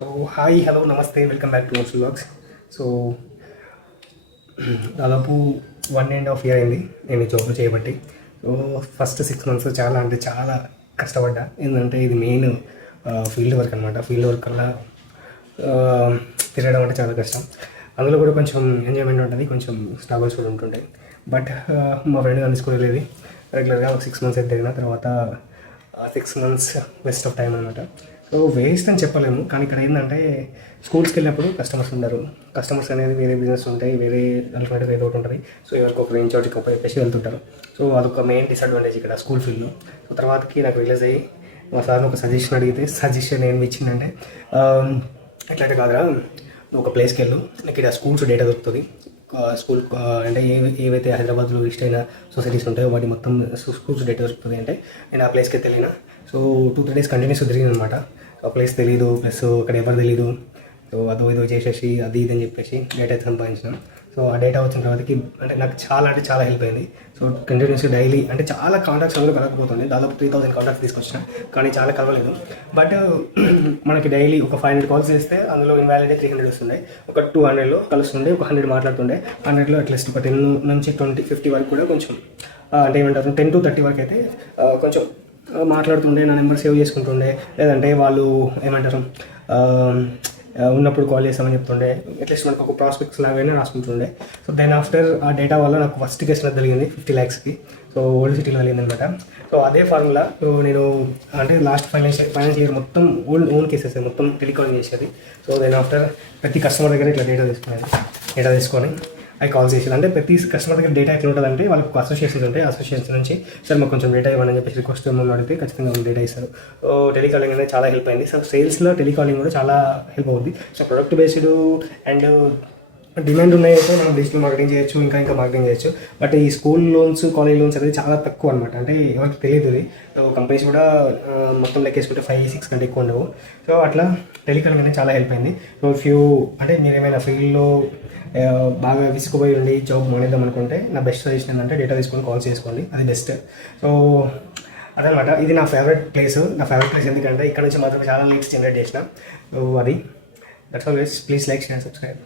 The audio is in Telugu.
సో హాయ్ హలో నమస్తే welcome back to most vlogs. So దాదాపు 1.5 year అయింది నేను ఈ జాబ్ చేయబట్టి. సో ఫస్ట్ 6 months చాలా అంటే చాలా కష్టపడ్డా. ఏంటంటే ఇది మెయిన్ ఫీల్డ్ వర్క్ అనమాట. ఫీల్డ్ వర్క్ వల్ల తిరగడం అంటే చాలా కష్టం. అందులో కూడా కొంచెం ఎంజాయ్మెంట్ ఉంటుంది, కొంచెం స్ట్రగుల్స్ కూడా ఉంటుంటాయి. బట్ మా ఫ్రెండ్ కలుసుకోలేదు రెగ్యులర్గా. ఒక 6 months అయితే తిరిగిన తర్వాత 6 months వేస్ట్ ఆఫ్ టైం అనమాట. సో వేస్ట్ అని చెప్పలేము, కానీ ఇక్కడ ఏంటంటే స్కూల్స్కి వెళ్ళినప్పుడు కస్టమర్స్ ఉండరు. కస్టమర్స్ అనేది వేరే బిజినెస్ ఉంటాయి, వేరే ఆల్టర్నేటివ్ ఏదో ఒకటి ఉంటుంది. సో ఎవరికి ఒక రేంజ్ ఒకటి చెప్పేసి వెళ్తుంటారు. సో అదొక మెయిన్ డిసడ్వాంటేజ్ ఇక్కడ స్కూల్ ఫీల్డ్లో. సో తర్వాతకి నాకు రిలీజ్ అయ్యి మా సార్ని ఒక సజెషన్ అడిగితే సజెషన్ ఏమి ఇచ్చిందంటే, ఎట్లయితే కాదురా, నువ్వు ఒక ప్లేస్కి వెళ్ళు, నాకు ఇక్కడ స్కూల్స్ డేటా దొరుకుతుంది. స్కూల్ అంటే ఏవైతే హైదరాబాద్లో లిస్ట్ అయిన సొసైటీస్ ఉంటాయో వాటి మొత్తం స్కూల్స్ డేటా దొరుకుతుంది అంటే నేను ఆ ప్లేస్కి వెళ్ళిన. సో 2-3 days కంటిన్యూస్ తిరిగింది అనమాట. ఆ ప్లేస్ తెలీదు, ప్లస్ అక్కడ ఎవరు తెలీదు. సో అదో ఇదో చేసేసి అది ఇది అని చెప్పేసి డేటా అయితే సంపాదించినాం. సో ఆ డేటా వచ్చిన తర్వాతకి అంటే నాకు చాలా అంటే చాలా హెల్ప్ అయింది. సో కంటిన్యూస్గా డైలీ అంటే చాలా కాంటాక్ట్స్ అందులో కలగకపోతుంది. దాదాపు 3000 కాంటాక్ట్స్ తీసుకొచ్చిన, కానీ చాలా కలవలేదు. బట్ మనకి డైలీ ఒక 500 calls చేస్తే అందులో ఇన్వాలిడ్ 300 వస్తుండే. ఒక 200లో కలుస్తుండే, ఒక 100 మాట్లాడుతుండే. 100లో అట్లీస్ట్ ఒక 10 నుంచి 20-50 వరకు కూడా కొంచెం అంటే ఏమంటారు 10 to 30 వరకు అయితే కొంచెం మాట్లాడుతుండే, నా నెంబర్ సేవ్ చేసుకుంటుండే. లేదంటే వాళ్ళు ఏమంటారు ఉన్నప్పుడు కాల్ చేస్తామని చెప్తుండే. అట్లీస్ట్ మనకు ఒక ప్రాస్పెక్ట్స్ లాగానే రాసుకుంటుండే. సో దెన్ ఆఫ్టర్ ఆ డేటా వల్ల నాకు ఫస్ట్ కేసు జరిగింది 50 lakhsకి. సో ఓల్డ్ సిటీలో వెళ్ళింది అనమాట. సో అదే ఫార్ములా నేను అంటే లాస్ట్ ఫైనాన్షియల్ ఇయర్ మొత్తం ఓన్ కేసెస్ మొత్తం టెలికాలింగ్ చేసేది. సో దెన్ ఆఫ్టర్ ప్రతి కస్టమర్ దగ్గర ఇట్లా డేటా తీసుకొని అవి కాల్ చేసేది. అంటే ప్రతి కస్టమర్ దగ్గర డేటా ఎట్లా ఉంటుందంటే వాళ్ళకి అసోసియేషన్స్ ఉంటాయి. అసోసియేషన్స్ నుంచి సార్ మాకు కొంచెం డేటా ఇవ్వని చెప్పేసి రిక్వెస్ట్ ఏమని అడిగితే ఖచ్చితంగా వాళ్ళు డేటా ఇస్తారు. సో టెలికాలింగ్ అనేది చాలా హెల్ప్ అయింది. సో సేల్స్లో టెలికాలింగ్ కూడా చాలా హెల్ప్ అవుతుంది. So product based and demand ఉన్నాయైతే మనం డిజిటల్ మార్కెటింగ్ చేయొచ్చు, ఇంకా మార్కెటింగ్ చేయొచ్చు. బట్ ఈ స్కూల్ లోన్స్, కాలేజ్ లోన్స్ అనేది చాలా తక్కువ అనమాట. అంటే ఎవరికి తెలియదు. సో కంపెనీస్ కూడా మొత్తం లెక్కేసుకుంటే 5-6 కంటే ఎక్కువ ఉండవు. సో అట్లా టెలికాలింగ్ అనేది చాలా హెల్ప్ అయింది. సో అంటే మీరు ఏమైనా ఫీల్డ్లో బాగా విసుకుపోయి ఉండి జాబ్ మానేద్దాం అనుకుంటే నా బెస్ట్ సజెషన్ ఏంటంటే డేటా తీసుకొని కాల్ చేసుకోండి, అది బెస్ట్. సో అదనమాట, ఇది నా ఫేవరెట్ ప్లేస్ ఎందుకంటే ఇక్కడ నుంచి మాత్రం చాలా లీడ్స్ జనరేట్ చేసిన. సో అది that's always. Please like, share, subscribe.